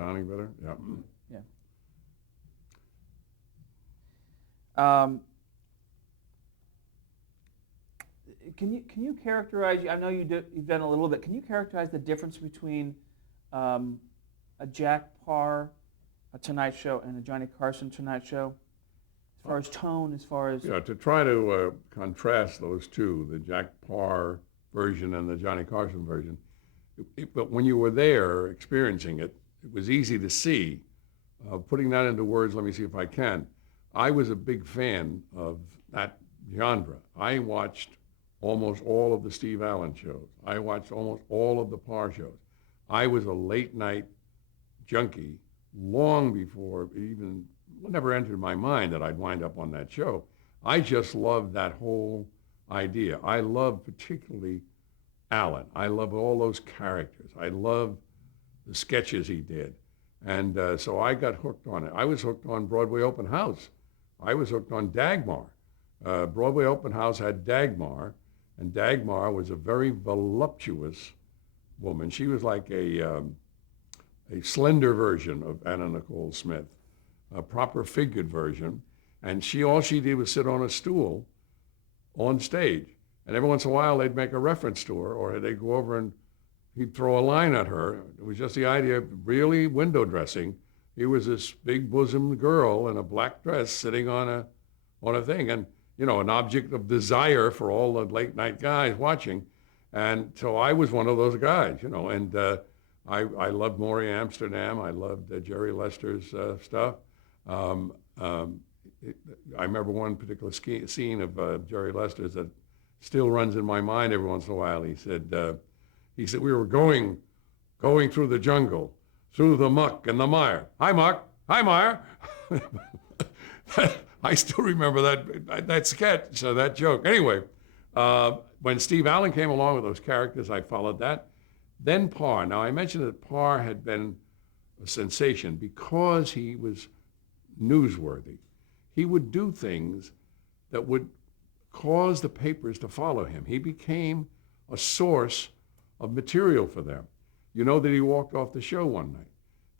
sounding better? Yeah. Yeah. Can you characterize? I know you've done a little bit. Can you characterize the difference between a Jack Parr, a Tonight Show, and a Johnny Carson Tonight Show, as far as tone, as far as Yeah, to try to contrast those two, the Jack Parr version and the Johnny Carson version, but when you were there experiencing it, it was easy to see. Putting that into words, let me see if I can. I was a big fan of that genre. I watched almost all of the Steve Allen shows. I watched almost all of the Parr shows. I was a late night junkie long before it even never entered my mind that I'd wind up on that show. I just loved that whole idea. I loved particularly Allen. I loved all those characters. I loved the sketches he did. And so I got hooked on it. I was hooked on Broadway Open House. I was hooked on Dagmar. Broadway Open House had Dagmar, and Dagmar was a very voluptuous woman. She was like a slender version of Anna Nicole Smith, a proper figured version. And all she did was sit on a stool on stage. And every once in a while, they'd make a reference to her, or they'd go over and he'd throw a line at her. It was just the idea of really window dressing. He was this big bosomed girl in a black dress sitting on a thing, and an object of desire for all the late night guys watching. And so I was one of those guys, and I loved Maury Amsterdam. I loved Jerry Lester's stuff. I remember one particular scene of Jerry Lester's that still runs in my mind every once in a while. He said we were going through the jungle, through the muck and the mire. Hi, muck. Hi, mire. I still remember that sketch, that joke. Anyway, when Steve Allen came along with those characters, I followed that. Then Parr. Now, I mentioned that Parr had been a sensation because he was newsworthy. He would do things that would cause the papers to follow him. He became a source of material for them. You know that he walked off the show one night,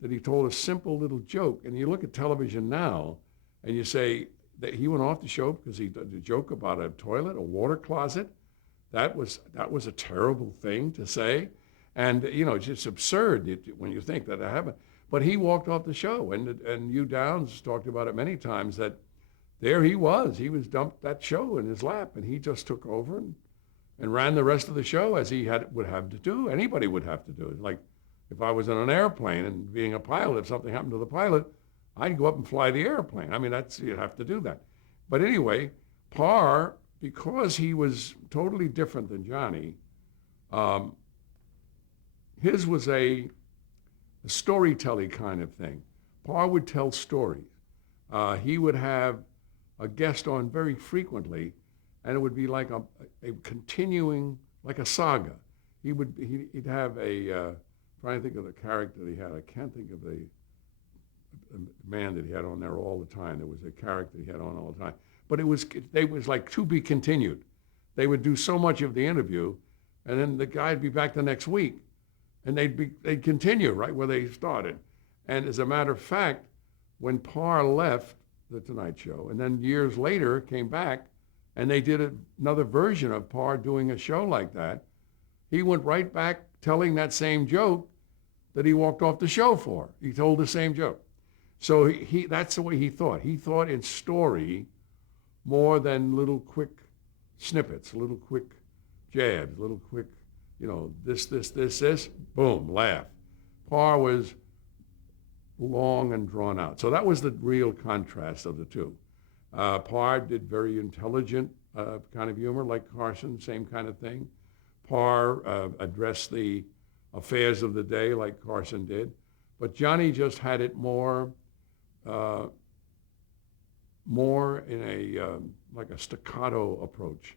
that he told a simple little joke, and you look at television now, and you say that he went off the show because he did a joke about a toilet, a water closet. That was a terrible thing to say, and it's just absurd when you think that happened. But he walked off the show, and Hugh Downs talked about it many times, that there he was dumped that show in his lap, and he just took over and ran the rest of the show as he would have to do. Anybody would have to do it. Like if I was in an airplane and being a pilot, if something happened to the pilot, I'd go up and fly the airplane. I mean, you'd have to do that. But anyway, Parr, because he was totally different than Johnny, his was a storytelling kind of thing. Parr would tell stories. He would have a guest on very frequently, and it would be like a continuing, like a saga. He'd have trying to think of the character that he had. I can't think of the man that he had on there all the time. There was a character he had on all the time. But it was like to be continued. They would do so much of the interview, and then the guy'd be back the next week, and they'd continue right where they started. And as a matter of fact, when Parr left the Tonight Show, and then years later came back, and they did another version of Parr doing a show like that, he went right back telling that same joke that he walked off the show for. He told the same joke. So that's the way he thought. He thought in story more than little quick snippets, little quick jabs, little quick, this, boom, laugh. Parr was long and drawn out. So that was the real contrast of the two. Parr did very intelligent kind of humor, like Carson, same kind of thing. Parr addressed the affairs of the day like Carson did. But Johnny just had it more in like a staccato approach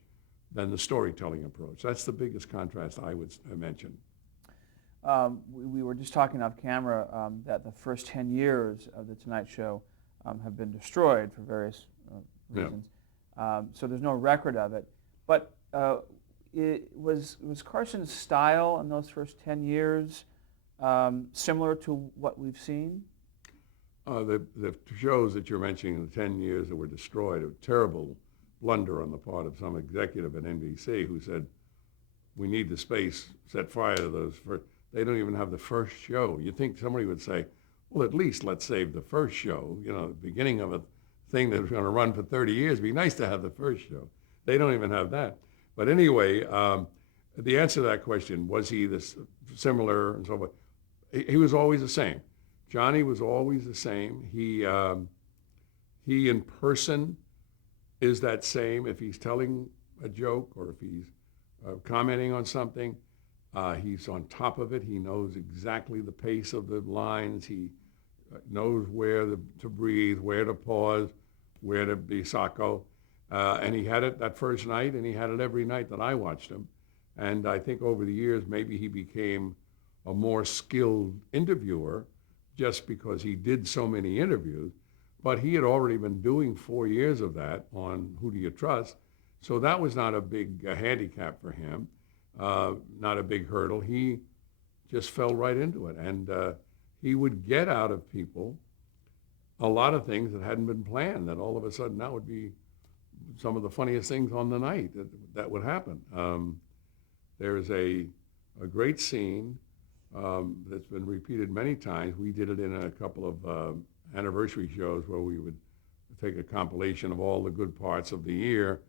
than the storytelling approach. That's the biggest contrast I would mention. We were just talking off camera that the first 10 years of The Tonight Show have been destroyed for various reasons. Yeah. So there's no record of it. But was Carson's style in those first 10 years similar to what we've seen? The shows that you're mentioning, the 10 years that were destroyed, a terrible blunder on the part of some executive at NBC who said, we need the space, set fire to those. They don't even have the first show. You'd think somebody would say, well, at least let's save the first show. You know, the beginning of a thing that's going to run for 30 years. It'd be nice to have the first show. They don't even have that. But anyway, the answer to that question, was he this similar and so forth? He was always the same. Johnny was always the same. He in person is that same. If he's telling a joke or if he's commenting on something, he's on top of it. He knows exactly the pace of the lines. He knows where to breathe, where to pause, where to be sacco. And he had it that first night, and he had it every night that I watched him. And I think over the years, maybe he became a more skilled interviewer just because he did so many interviews. But he had already been doing 4 years of that on Who Do You Trust? So that was not a big handicap for him, not a big hurdle. He just fell right into it. And he would get out of people a lot of things that hadn't been planned, that all of a sudden that would be some of the funniest things on the night that would happen. There's a great scene that's been repeated many times. We did it in a couple of anniversary shows where we would take a compilation of all the good parts of the year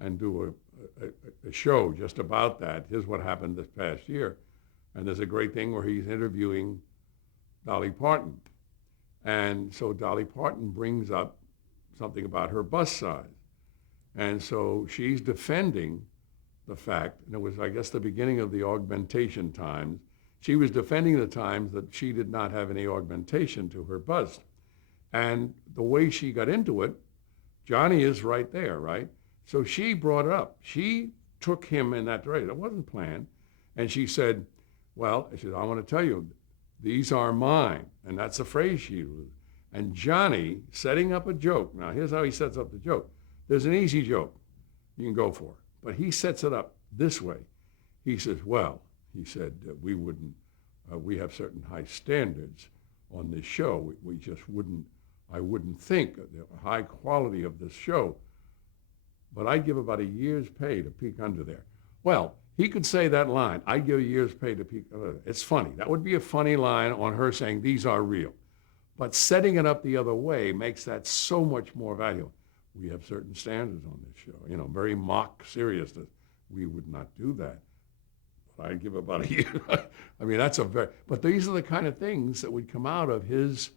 and do a show just about that. Here's what happened this past year. And there's a great thing where he's interviewing Dolly Parton. And so Dolly Parton brings up something about her bust size. And so she's defending the fact, and it was, I guess, the beginning of the augmentation times. She was defending the times that she did not have any augmentation to her bust. And the way she got into it, Johnny is right there, right? So she brought it up. She took him in that direction. It wasn't planned. And she said, well, she said, I want to tell you, these are mine. And that's the phrase she used. And Johnny, setting up a joke. Now, here's how he sets up the joke. There's an easy joke you can go for. But he sets it up this way. He says, well, he said, we wouldn't, we have certain high standards on this show. We just wouldn't, I wouldn't think of the high quality of this show, but I'd give about a year's pay to peek under there. Well, he could say that line, I'd give a year's pay to peek under there. It's funny. That would be a funny line on her saying, these are real. But setting it up the other way makes that so much more valuable. We have certain standards on this show, you know, very mock seriousness. We would not do that. But I'd give about a year. I mean, that's a very, but these are the kind of things that would come out of his,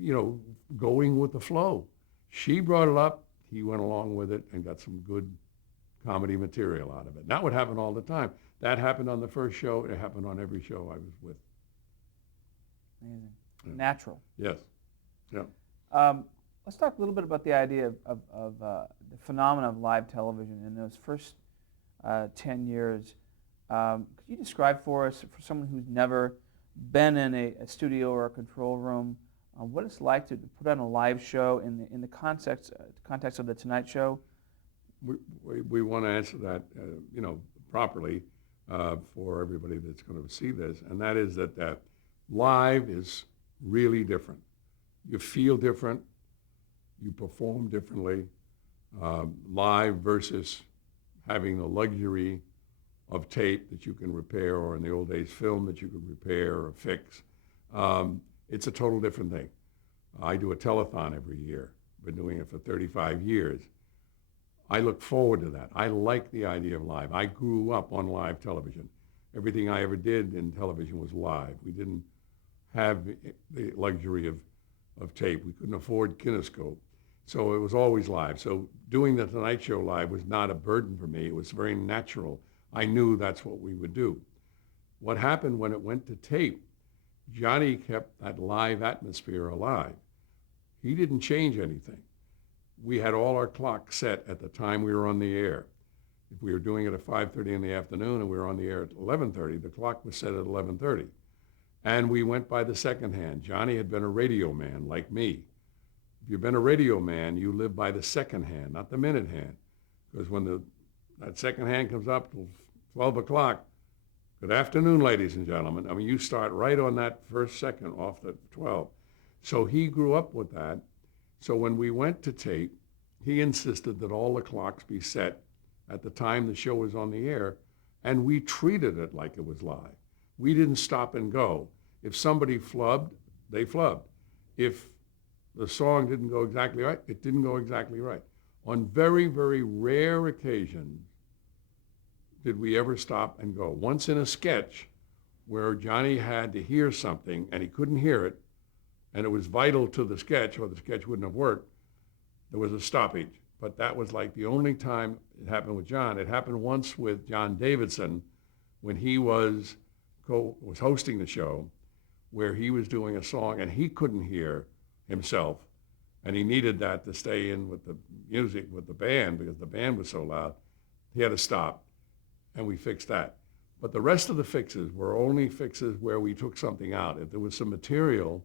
you know, going with the flow. She brought it up, he went along with it and got some good comedy material out of it. And that would happen all the time. That happened on the first show. It happened on every show I was with. Amazing. Yeah. Natural. Yes. Yeah. Let's talk a little bit about the idea of the phenomenon of live television in those first 10 years. Could you describe for us, for someone who's never been in a studio or a control room, what it's like to put on a live show in the context of the Tonight Show? We want to answer that, you know, properly for everybody that's going to see this, and that is that live is really different. You feel different. You perform differently. Live versus having the luxury of tape that you can repair, or in the old days, film that you could repair or fix. It's a total different thing. I do a telethon every year. Been doing it for 35 years. I look forward to that. I like the idea of live. I grew up on live television. Everything I ever did in television was live. We didn't have the luxury of tape. We couldn't afford kinescope. So it was always live. So doing the Tonight Show live was not a burden for me. It was very natural. I knew that's what we would do. What happened when it went to tape, Johnny kept that live atmosphere alive. He didn't change anything. We had all our clocks set at the time we were on the air. If we were doing it at 5:30 in the afternoon and we were on the air at 11:30, the clock was set at 11:30. And we went by the second hand. Johnny had been a radio man like me. If you've been a radio man, you live by the second hand, not the minute hand. Because when that second hand comes up till 12 o'clock, Good afternoon, ladies and gentlemen. I mean, you start right on that first second off the 12. So he grew up with that. So when we went to tape, he insisted that all the clocks be set at the time the show was on the air, and we treated it like it was live. We didn't stop and go. If somebody flubbed, they flubbed. If the song didn't go exactly right, it didn't go exactly right. On very, very rare occasions did we ever stop and go. Once in a sketch where Johnny had to hear something and he couldn't hear it, and it was vital to the sketch or the sketch wouldn't have worked, there was a stoppage. But that was like the only time it happened with John. It happened once with John Davidson when he was hosting the show, where he was doing a song and he couldn't hear himself, and he needed that to stay in with the music, with the band, because the band was so loud. He had to stop, and we fixed that. But the rest of the fixes were only fixes where we took something out. If there was some material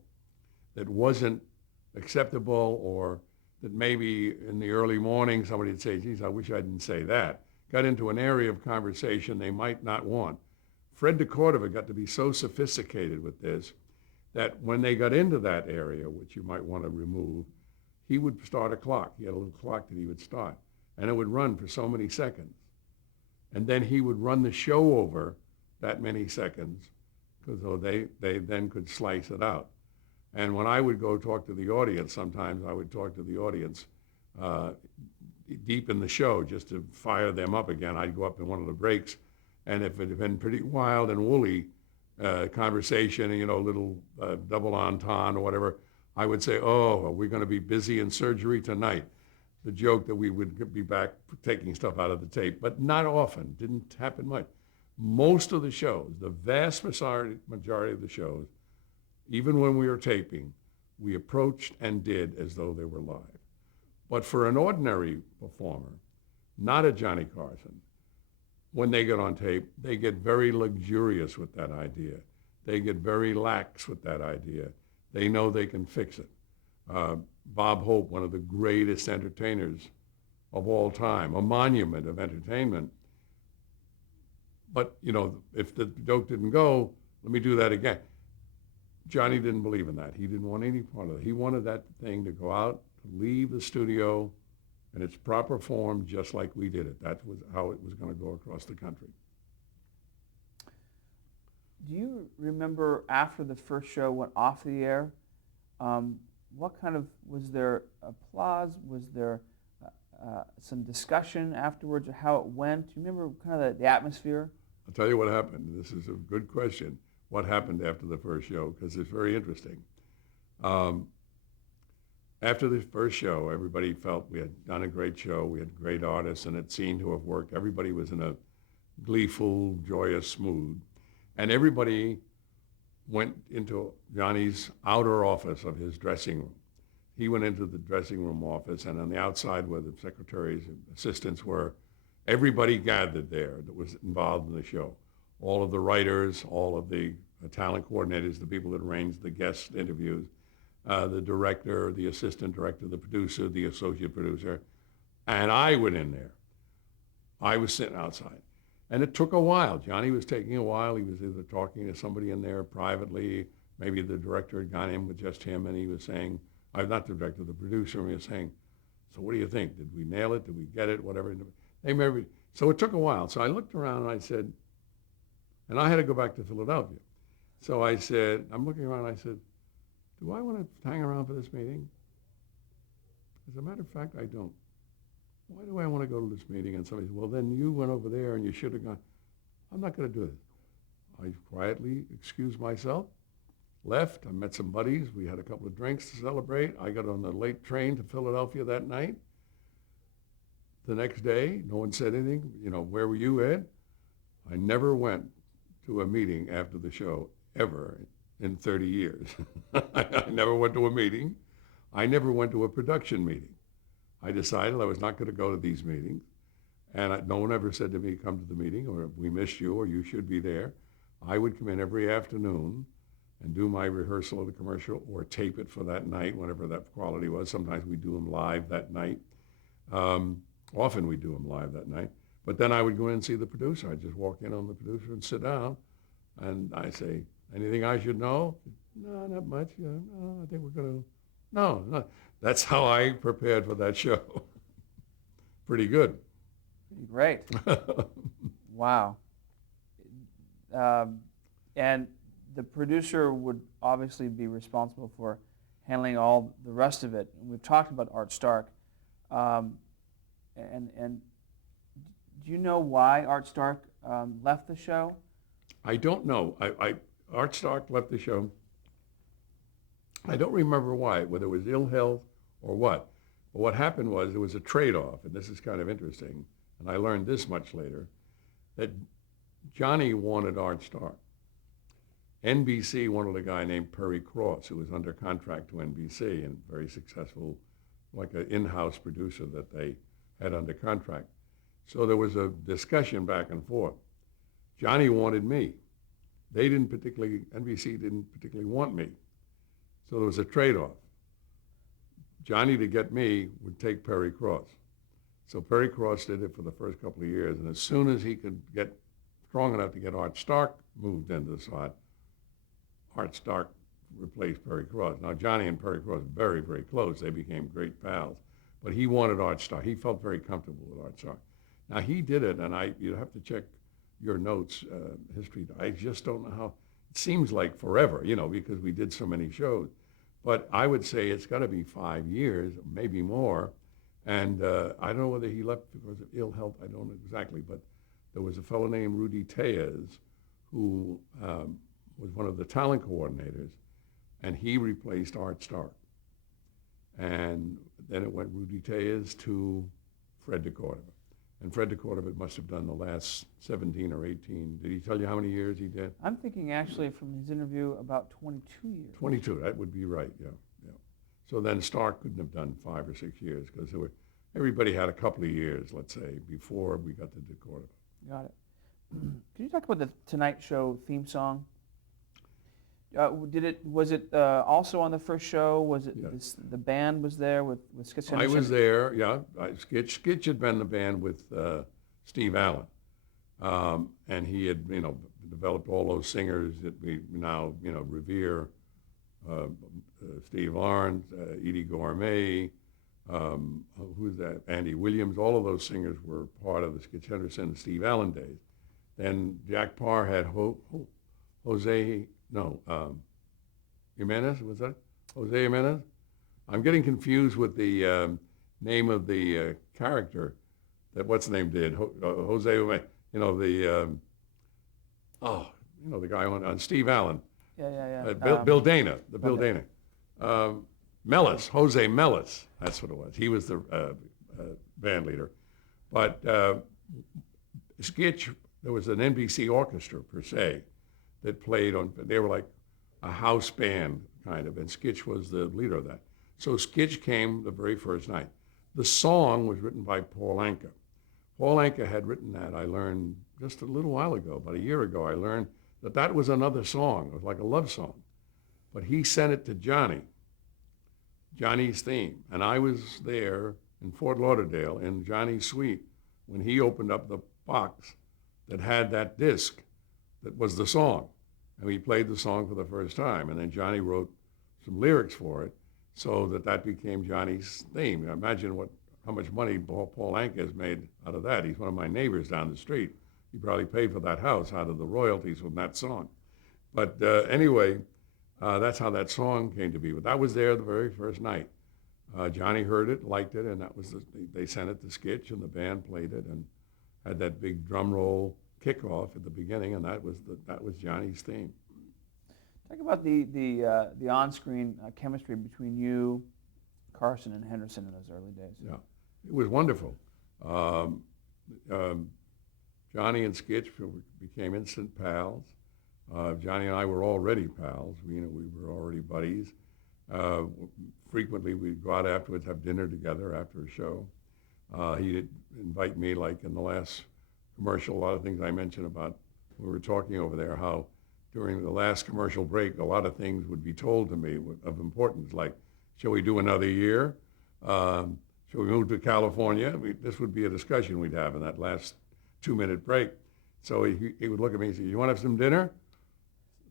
that wasn't acceptable, or that maybe in the early morning somebody would say, geez, I wish I didn't say that, got into an area of conversation they might not want. Fred DeCordova got to be so sophisticated with this that when they got into that area, which you might want to remove, he would start a clock. He had a little clock that he would start, and it would run for so many seconds. And then he would run the show over that many seconds, because they then could slice it out. And when I would go talk to the audience, sometimes I would talk to the audience deep in the show just to fire them up again. I'd go up in one of the breaks, and if it had been pretty wild and woolly conversation, you know, little double entendre or whatever, I would say, oh, are we going to be busy in surgery tonight? The joke that we would be back taking stuff out of the tape, but not often, didn't happen much. Most of the shows, the vast majority of the shows, even when we were taping, we approached and did as though they were live. But for an ordinary performer, not a Johnny Carson, when they get on tape, they get very luxurious with that idea. They get very lax with that idea. They know they can fix it. Bob Hope, one of the greatest entertainers of all time, a monument of entertainment. But, you know, if the joke didn't go, let me do that again. Johnny didn't believe in that. He didn't want any part of it. He wanted that thing to go out, to leave the studio in its proper form, just like we did it. That was how it was going to go across the country. Do you remember after the first show went off the air, what kind of, was there applause? Was there some discussion afterwards of how it went? Do you remember kind of the atmosphere? I'll tell you what happened. This is a good question. What happened after the first show, because it's very interesting. After the first show, everybody felt we had done a great show. We had great artists, and it seemed to have worked. Everybody was in a gleeful, joyous mood. And everybody went into Johnny's outer office of his dressing room. He went into the dressing room office, and on the outside where the secretaries and assistants were, everybody gathered there that was involved in the show. All of the writers, all of the talent coordinators, the people that arranged the guest interviews, the director, the assistant director, the producer, the associate producer, and I went in there. I was sitting outside. And it took a while. Johnny was taking a while. He was either talking to somebody in there privately, maybe the director had gone in with just him, and he was saying, not the director, the producer, and he was saying, so what do you think? Did we nail it? Did we get it? Whatever. So it took a while. So I looked around and I said, and I had to go back to Philadelphia. So I said, I'm looking around, I said, do I want to hang around for this meeting? As a matter of fact, I don't. Why do I want to go to this meeting? And somebody said, well, then you went over there and you should have gone. I'm not going to do it. I quietly excused myself, left. I met some buddies. We had a couple of drinks to celebrate. I got on the late train to Philadelphia that night. The next day, no one said anything. You know, where were you, Ed? I never went to a meeting after the show, ever, in 30 years. I never went to a meeting. I never went to a production meeting. I decided I was not going to go to these meetings, and no one ever said to me, come to the meeting, or we missed you, or you should be there. I would come in every afternoon and do my rehearsal of the commercial, or tape it for that night, whatever that quality was. Sometimes we do them live that night. Often we do them live that night. But then I would go in and see the producer. I'd just walk in on the producer and sit down, And I say, anything I should know? No, not much. No, I think we're going to, no. That's how I prepared for that show. Pretty good. Great. Wow. And the producer would obviously be responsible for handling all the rest of it. And we've talked about Art Stark. And do you know why Art Stark left the show? I don't know. Art Stark left the show. I don't remember why, whether it was ill health or what. But what happened was there was a trade-off, and this is kind of interesting, and I learned this much later, that Johnny wanted Art Stark. NBC wanted a guy named Perry Cross, who was under contract to NBC and very successful, like an in-house producer that they had under contract. So there was a discussion back and forth. Johnny wanted me. NBC didn't particularly want me. So there was a trade-off. Johnny, to get me, would take Perry Cross. So Perry Cross did it for the first couple of years, and as soon as he could get strong enough to get Art Stark moved into the slot, Art Stark replaced Perry Cross. Now, Johnny and Perry Cross were very, very close. They became great pals. But he wanted Art Stark. He felt very comfortable with Art Stark. Now, he did it, and you have to check your notes, history. I just don't know how. It seems like forever, because we did so many shows. But I would say it's got to be 5 years, maybe more. And I don't know whether he left because of ill health. I don't know exactly. But there was a fellow named Rudy Tejas who was one of the talent coordinators, and he replaced Art Stark. And then it went Rudy Tejas to Fred DeCordova. And Fred DeCordova must have done the last 17 or 18. Did he tell you how many years he did? I'm thinking actually from his interview about 22 years. 22, that would be right, yeah. So then Stark couldn't have done 5 or 6 years because everybody had a couple of years, let's say, before we got to DeCordova. Got it. Can you talk about the Tonight Show theme song? Was it also on the first show? Was it the band was there with Skitch Henderson? I was there, yeah. Skitch had been in the band with Steve Allen, and he had developed all those singers that we now revere. Steve Lawrence, Edie Gourmet, who's that? Andy Williams. All of those singers were part of the Skitch Henderson and Steve Allen days. Then Jack Parr had Jimenez, was that? Jose Jimenez? I'm getting confused with the name of the character that what's the name did. Jose Jimenez, the guy on Steve Allen. Yeah. Bill Dana, Bill Dana. Mellis, Jose Mellis, that's what it was. He was the band leader. But Skitch, there was an NBC orchestra per se that played on, they were like a house band kind of, and Skitch was the leader of that. So Skitch came the very first night. The song was written by Paul Anka. Paul Anka had written that, I learned just a little while ago, about a year ago, I learned that was another song. It was like a love song. But he sent it to Johnny's theme. And I was there in Fort Lauderdale in Johnny's suite when he opened up the box that had that disc that was the song. And we played the song for the first time. And then Johnny wrote some lyrics for it so that became Johnny's theme. Now imagine how much money Paul Anka has made out of that. He's one of my neighbors down the street. He probably paid for that house out of the royalties from that song. But anyway, that's how that song came to be. But that was there the very first night. Johnny heard it, liked it, and they sent it to Skitch, and the band played it, and had that big drum roll kickoff at the beginning, and that was Johnny's theme. Talk about the on-screen chemistry between you, Carson, and Henderson in those early days. Yeah, it was wonderful. Johnny and Skitch became instant pals. Johnny and I were already pals. We were already buddies. Frequently, we'd go out afterwards, have dinner together after a show. He'd invite me, like in the last commercial, a lot of things I mentioned about when we were talking over there, how during the last commercial break, a lot of things would be told to me of importance, like, shall we do another year? Shall we move to California? This would be a discussion we'd have in that last 2-minute break. So he would look at me and say, you want to have some dinner?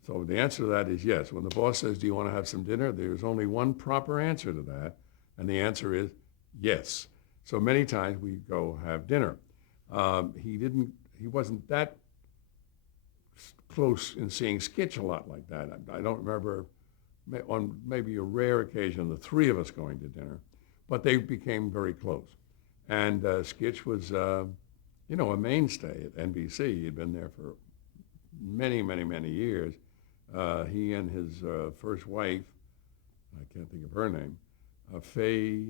So the answer to that is yes. When the boss says, do you want to have some dinner? There's only one proper answer to that, and the answer is yes. So many times we go have dinner. He wasn't that close in seeing Skitch a lot like that. I don't remember, on maybe a rare occasion, the three of us going to dinner, but they became very close. And Skitch was, a mainstay at NBC. He'd been there for many, many, many years. He and his first wife, I can't think of her name, Faye,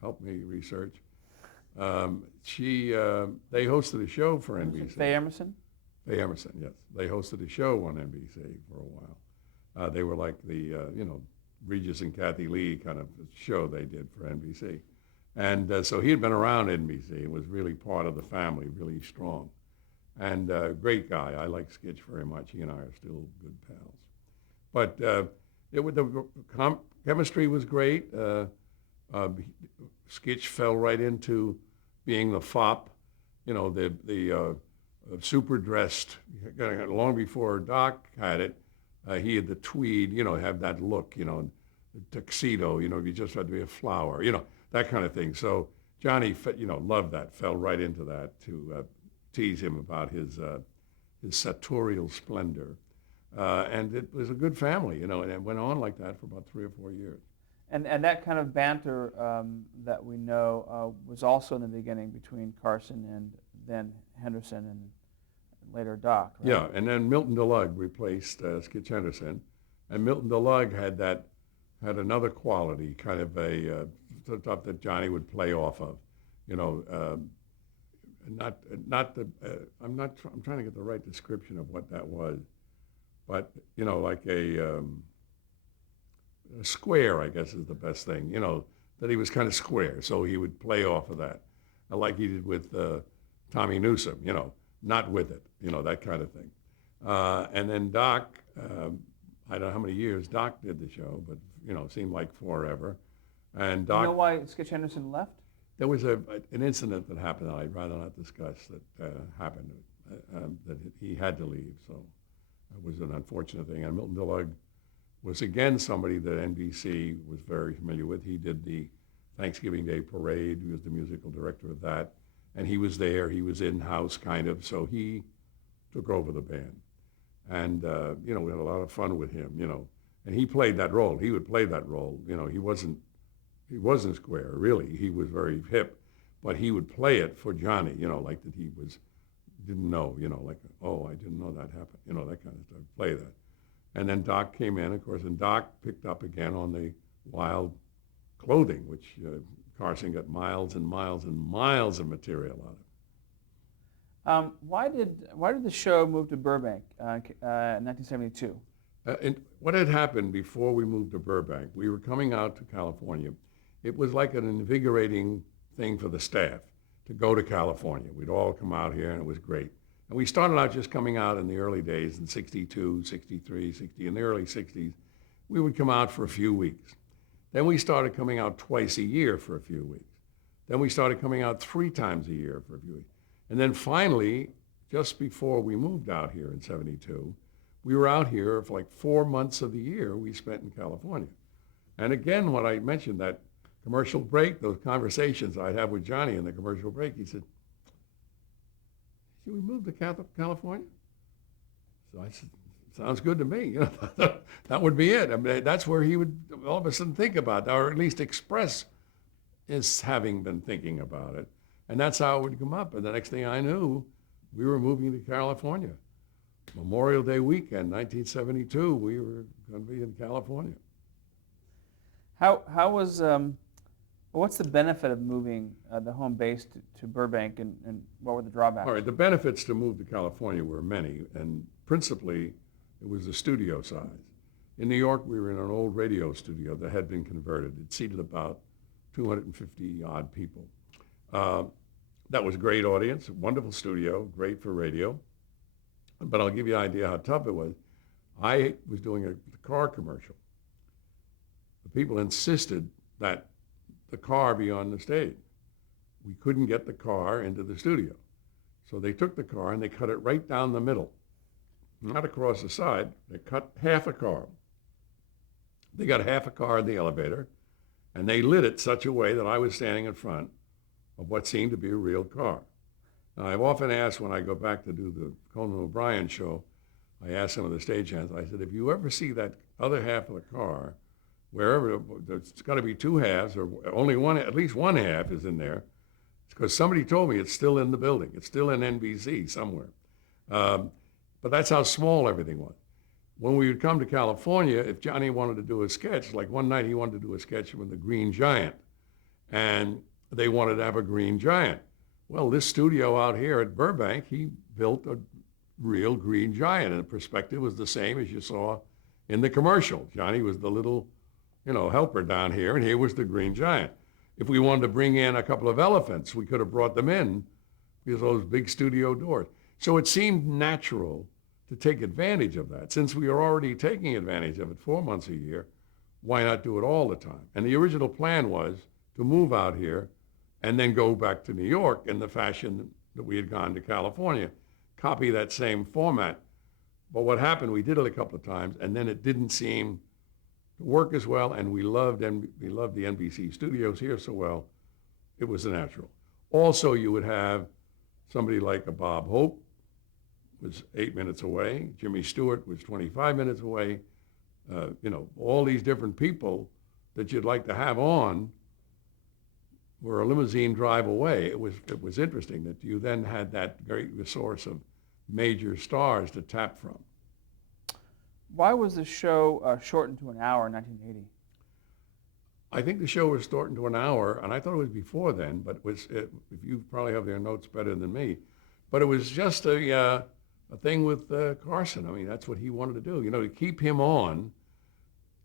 help me research. They hosted a show for NBC. Faye Emerson? Faye Emerson, yes. They hosted a show on NBC for a while. They were like the, Regis and Kathy Lee kind of show they did for NBC. And so he had been around NBC and was really part of the family, really strong. And great guy. I like Skitch very much. He and I are still good pals. But the chemistry was great. Skitch fell right into being the fop, the super dressed. Long before Doc had it, he had the tweed, have that look, the tuxedo, you just had to be a flower, that kind of thing. So Johnny, loved that, fell right into that to tease him about his sartorial splendor. And it was a good family, and it went on like that for about 3 or 4 years. And that kind of banter that we know was also in the beginning between Carson and then Henderson and later Doc, right? Yeah, and then Milton DeLugg replaced Skitch Henderson, and Milton DeLugg had another quality, kind of a stuff that Johnny would play off of, I'm trying to get the right description of what that was, but like a square, I guess is the best thing, that he was kind of square, so he would play off of that, like he did with Tommy Newsom, not with it, that kind of thing. And then Doc, I don't know how many years Doc did the show, but it seemed like forever. And Doc, you know why Skitch Henderson left? there was an incident that happened that I'd rather not discuss that happened, that he had to leave, so it was an unfortunate thing. And Milton DeLugg was again somebody that NBC was very familiar with. He did the Thanksgiving Day Parade. He was the musical director of that. And he was there. He was in-house kind of. So he took over the band. And, we had a lot of fun with him, And he played that role. He would play that role. He wasn't square, really. He was very hip. But he would play it for Johnny, like that he didn't know, like, oh, I didn't know that happened, that kind of stuff. Play that. And then Doc came in, of course, and Doc picked up again on the wild clothing, which Carson got miles and miles and miles of material out of. Why did the show move to Burbank in 1972? And what had happened before we moved to Burbank, we were coming out to California. It was like an invigorating thing for the staff to go to California. We'd all come out here, and it was great. And we started out just coming out in the early days in 62, 63, 60, in the early 60s. We would come out for a few weeks. Then we started coming out twice a year for a few weeks. Then we started coming out 3 times a year for a few weeks. And then finally, just before we moved out here in 72, we were out here for like 4 months of the year we spent in California. And again, when I mentioned that commercial break, those conversations I'd have with Johnny in the commercial break, he said, should we move to California? So I said, sounds good to me. That would be it. I mean, that's where he would all of a sudden think about that, or at least express his having been thinking about it. And that's how it would come up. And the next thing I knew, we were moving to California. Memorial Day weekend, 1972, we were going to be in California. How was what's the benefit of moving the home base to Burbank, and what were the drawbacks? All right, the benefits to move to California were many, and principally it was the studio size. In New York, we were in an old radio studio that had been converted. It seated about 250 odd people. That was a great audience, wonderful studio, great for radio. But I'll give you an idea how tough it was. I was doing a car commercial. The people insisted that the car be on the stage. We couldn't get the car into the studio. So they took the car and they cut it right down the middle. not across the side. They cut half a car. They got half a car in the elevator, and they lit it such a way that I was standing in front of what seemed to be a real car. Now, I've often asked when I go back to do the Conan O'Brien show, I asked some of the stagehands, I said, if you ever see that other half of the car, wherever, there's got to be two halves, or only one, at least one half is in there, because somebody told me it's still in the building. It's still in NBC somewhere. But that's how small everything was. When we would come to California, if Johnny wanted to do a sketch, like one night he wanted to do a sketch with the Green Giant, and they wanted to have a Green Giant. Well, this studio out here at Burbank, he built a real Green Giant, and the perspective was the same as you saw in the commercial. Johnny was the little, helper down here, and here was the Green Giant. If we wanted to bring in a couple of elephants, we could have brought them in because of those big studio doors. So it seemed natural to take advantage of that. Since we are already taking advantage of it 4 months a year, why not do it all the time? And the original plan was to move out here and then go back to New York in the fashion that we had gone to California, copy that same format. But what happened, we did it a couple of times, and then it didn't seem to work as well, and we loved the NBC studios here so well, it was a natural. Also, you would have somebody like a Bob Hope, was 8 minutes away. Jimmy Stewart was 25 minutes away. All these different people that you'd like to have on were a limousine drive away. It was interesting that you then had that great source of major stars to tap from. Why was the show shortened to an hour in 1980? I think the show was shortened to an hour, and I thought it was before then, but if you probably have their notes better than me, but it was just a thing with Carson. I mean, that's what he wanted to do. To keep him on,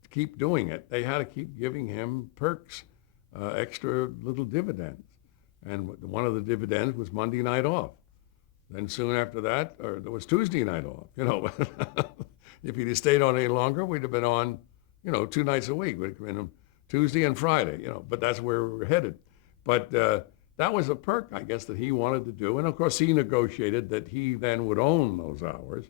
to keep doing it, they had to keep giving him perks, extra little dividends. And one of the dividends was Monday night off. Then soon after that, there was Tuesday night off. If he'd have stayed on any longer, we'd have been on, 2 nights a week. We'd have been on Tuesday and Friday, but that's where we were headed. But that was a perk, I guess, that he wanted to do. And of course, he negotiated that he then would own those hours.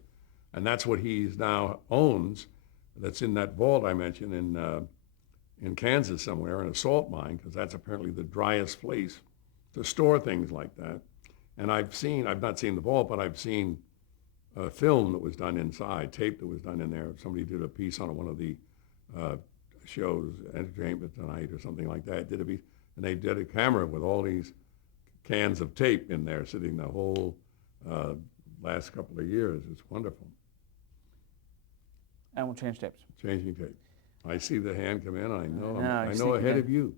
And that's what he's now owns. That's in that vault I mentioned in Kansas somewhere, in a salt mine, because that's apparently the driest place to store things like that. And I've not seen the vault, but I've seen a film that was done inside, tape that was done in there. Somebody did a piece on one of the shows, Entertainment Tonight or something like that, did a piece, and they did a camera with all these cans of tape in there sitting the whole last couple of years. It's wonderful. And we'll change tapes. Changing tape. I see the hand come in. I know he's ahead thinking of you.